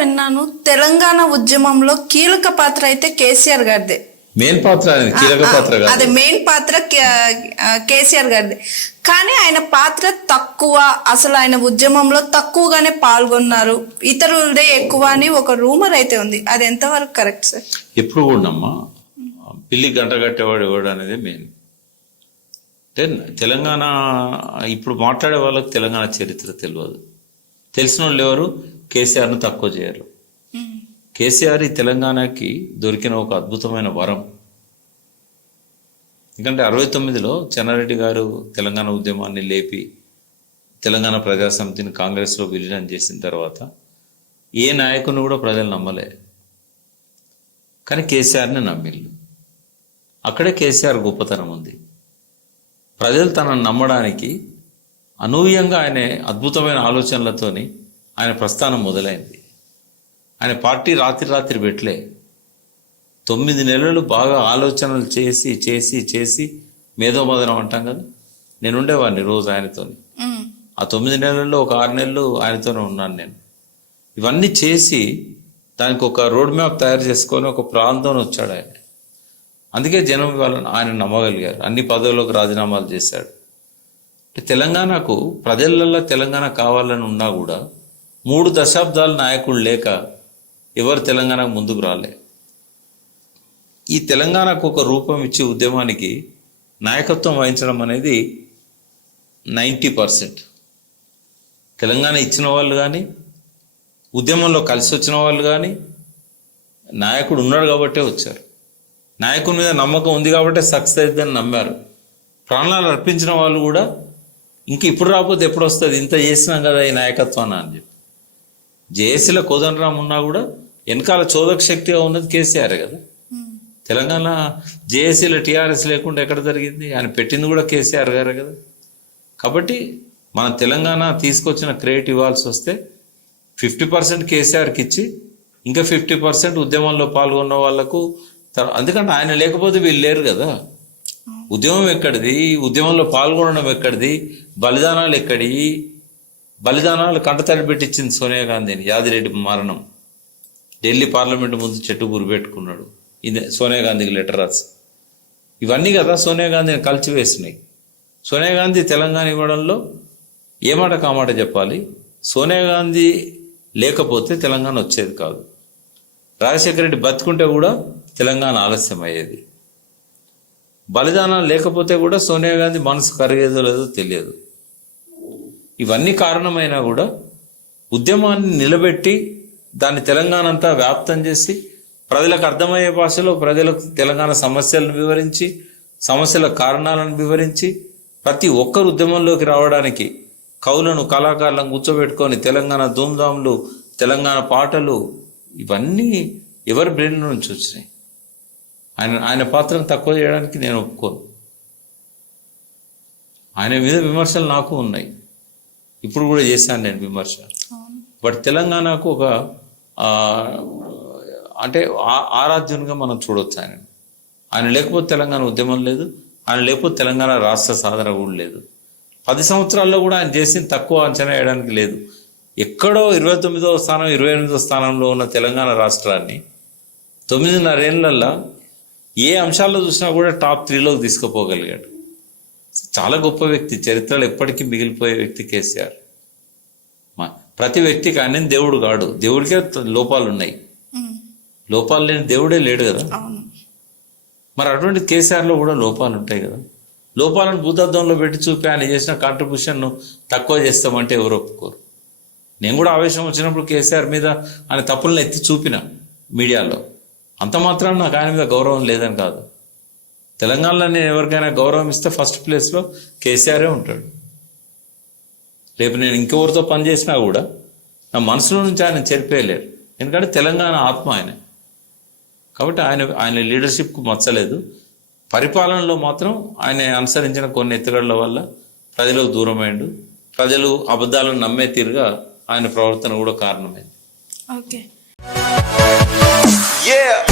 విన్నాను. తెలంగాణ ఉద్యమంలో కీలక పాత్ర అయితే కేసీఆర్ గారిదే. మెయిన్ పాత్ర కీలక పాత్ర అదే మెయిన్ పాత్ర కేసీఆర్ గారిది. కానీ ఆయన పాత్ర తక్కువ. అసలు ఆయన ఉద్యమంలో తక్కువగానే పాల్గొన్నారు. ఇతరులదే ఎక్కువ అని ఒక రూమర్ అయితే ఉంది. అది ఎంతవరకు కరెక్ట్ సార్? ఎప్పుడు కూడానమ్మా పిల్లి గంట కట్టేవాడు ఎవడు అనేది మెయిన్. తెలంగాణ ఇప్పుడు మాట్లాడే వాళ్ళకి తెలంగాణ చరిత్ర తెలియదు. తెలిసిన వాళ్ళు ఎవరు? కేసీఆర్ను తక్కువ చేయరు. కేసీఆర్ ఈ తెలంగాణకి దొరికిన ఒక అద్భుతమైన వరం. ఎందుకంటే అరవై తొమ్మిదిలో చెన్నారెడ్డి గారు తెలంగాణ ఉద్యమాన్ని లేపి తెలంగాణ ప్రజా సమితిని కాంగ్రెస్లో విలీనం చేసిన తర్వాత ఏ నాయకుని కూడా ప్రజలు నమ్మలే. కానీ కేసీఆర్ని నమ్మిళ్ళు. అక్కడే కేసీఆర్ గొప్పతనం ఉంది. ప్రజలు తనను నమ్మడానికి అనూహ్యంగా ఆయన అద్భుతమైన ఆలోచనలతోని ఆయన ప్రస్థానం మొదలైంది. ఆయన పార్టీ రాత్రి రాత్రి పెట్టలే. తొమ్మిది నెలలు బాగా ఆలోచనలు చేసి చేసి చేసి మేధోమదనం అంటాం కదా? నేను ఉండేవాడిని రోజు ఆయనతోని. ఉమ్. ఆ తొమ్మిది నెలల్లో ఒక ఆరు నెలలు ఆయనతోనే ఉన్నాను నేను. ఇవన్నీ చేసి దానికి ఒక రోడ్ మ్యాప్ తయారు చేసుకొని ఒక ప్రాంతం వచ్చాడు ఆయన. అందుకే జనం వాళ్ళని ఆయన నమ్మగలిగారు. అన్ని పదవులకు రాజీనామాలు చేశాడు. తెలంగాణకు ప్రజలల్లో తెలంగాణ కావాలని ఉన్నా కూడా మూడు దశాబ్దాల నాయకుడు లేక ఎవరు తెలంగాణకు ముందుకు రాలే. ఈ తెలంగాణకు ఒక రూపం ఇచ్చే ఉద్యమానికి నాయకత్వం వహించడం అనేది నైంటీ పర్సెంట్. తెలంగాణ ఇచ్చిన వాళ్ళు కానీ ఉద్యమంలో కలిసి వచ్చిన వాళ్ళు కానీ నాయకుడు ఉన్నాడు కాబట్టే వచ్చారు. నాయకుడి మీద నమ్మకం ఉంది కాబట్టే సక్సెస్ అవుతుందని నమ్మారు. ప్రాణాలు అర్పించిన వాళ్ళు కూడా ఇంక ఇప్పుడు రాకపోతే ఎప్పుడు వస్తుంది? ఇంత చేసినాం కదా ఈ నాయకత్వాన్ని అని చెప్పి. జేఏసీలో కోదండరామ్ ఉన్నా కూడా వెనకాల చోదక శక్తిగా ఉన్నది కేసీఆర్ కదా. తెలంగాణ జేఏసీలో టీఆర్ఎస్ లేకుండా ఎక్కడ జరిగింది? ఆయన పెట్టింది కూడా కేసీఆర్ గారే కదా. కాబట్టి మన తెలంగాణ తీసుకొచ్చిన క్రెడిట్ ఇవ్వాల్సి వస్తే ఫిఫ్టీ పర్సెంట్ కేసీఆర్కి ఇచ్చి ఇంకా ఫిఫ్టీ పర్సెంట్ ఉద్యమంలో పాల్గొన్న వాళ్ళకు తర్- ఎందుకంటే ఆయన లేకపోతే వీళ్ళు లేరు కదా. ఉద్యమం ఎక్కడిది? ఉద్యమంలో పాల్గొనడం ఎక్కడిది? బలిదానాలు ఎక్కడి? బలిదానాలు కంటతడి పెట్టించింది సోనియా గాంధీని యాదిరెడ్డి మరణం. ఢిల్లీ పార్లమెంట్ ముందు చెట్టు గురిపెట్టుకున్నాడు ఇదే సోనియా గాంధీకి లెటర్ రాసి. ఇవన్నీ కదా సోనియా గాంధీని కలిచివేసినాయి. సోనియా గాంధీ తెలంగాణ ఇవ్వడంలో ఏ మాట కామాట చెప్పాలి? సోనియా గాంధీ లేకపోతే తెలంగాణ వచ్చేది కాదు. రాజశేఖర రెడ్డి బతుకుంటే కూడా తెలంగాణ ఆలస్యం అయ్యేది బలిదానాలు లేకపోతే కూడా సోనియా గాంధీ మనసు కరిగేదో లేదో తెలియదు. ఇవన్నీ కారణమైనా కూడా ఉద్యమాన్ని నిలబెట్టి దాన్ని తెలంగాణ అంతా వ్యాప్తం చేసి ప్రజలకు అర్థమయ్యే భాషలో ప్రజలకు తెలంగాణ సమస్యలను వివరించి సమస్యల కారణాలను వివరించి ప్రతి ఒక్కరు ఉద్యమంలోకి రావడానికి కవులను కళాకారులను కూర్చోబెట్టుకొని తెలంగాణ ధూమ్ధాంలు తెలంగాణ పాటలు ఇవన్నీ ఎవరి బ్రెయిన్ నుంచి వచ్చినాయి? ఆయన ఆయన పాత్రను తక్కువ చేయడానికి నేను ఒప్పుకోను. ఆయన మీద విమర్శలు నాకు ఉన్నాయి. ఇప్పుడు కూడా చేశాను నేను విమర్శ. బట్ తెలంగాణకు ఒక అంటే ఆ- ఆరాధ్యునిగా మనం చూడొచ్చు ఆయన ఆయన లేకపోతే తెలంగాణ ఉద్యమం లేదు. ఆయన లేకపోతే తెలంగాణ రాష్ట్ర సాధన కూడా లేదు. పది సంవత్సరాల్లో కూడా ఆయన చేసింది తక్కువ అంచనా వేయడానికి లేదు. ఎక్కడో ఇరవై తొమ్మిదవ స్థానం ఇరవై ఎనిమిదవ స్థానంలో ఉన్న తెలంగాణ రాష్ట్రాన్ని తొమ్మిదిన్నరేళ్ళల్లో ఏ అంశాల్లో చూసినా కూడా టాప్ త్రీలోకి తీసుకుపోగలిగాడు. చాలా గొప్ప వ్యక్తి. చరిత్రలో ఎప్పటికీ మిగిలిపోయే వ్యక్తి కేసీఆర్. మా- ప్రతి వ్యక్తికి ఆయన దేవుడు కాడు. దేవుడికే లోపాలు ఉన్నాయి. లోపాలు లేని దేవుడే లేడు కదా. మరి అటువంటి కేసీఆర్లో కూడా లోపాలు ఉంటాయి కదా. లోపాలను భూతత్వంలో పెట్టి చూపి ఆయన చేసిన కాంట్రిబ్యూషన్ను తక్కువ చేస్తామంటే ఎవరు ఒప్పుకోరు. నేను కూడా ఆవేశం వచ్చినప్పుడు కేసీఆర్ మీద ఆయన తప్పులను ఎత్తి చూపిన మీడియాలో. అంత మాత్రం నాకు ఆయన మీద గౌరవం లేదని కాదు. తెలంగాణలో నేను ఎవరికైనా గౌరవం ఇస్తే ఫస్ట్ ప్లేస్లో కేసీఆరే ఉంటాడు. రేపు నేను ఇంకెవరితో పని చేసినా కూడా నా మనసులో నుంచి ఆయన చెరిపేయలేరు. ఎందుకంటే తెలంగాణ ఆత్మ ఆయన. కాబట్టి ఆయన ఆయన లీడర్షిప్కు మచ్చలేదు. పరిపాలనలో మాత్రం ఆయన అనుసరించిన కొన్ని ఎత్తుగడల వల్ల ప్రజలకు దూరమైండు. ప్రజలు అబద్ధాలను నమ్మే తీరుగా ఆయన ప్రవర్తన కూడా కారణమైంది. ఓకే. Yeah.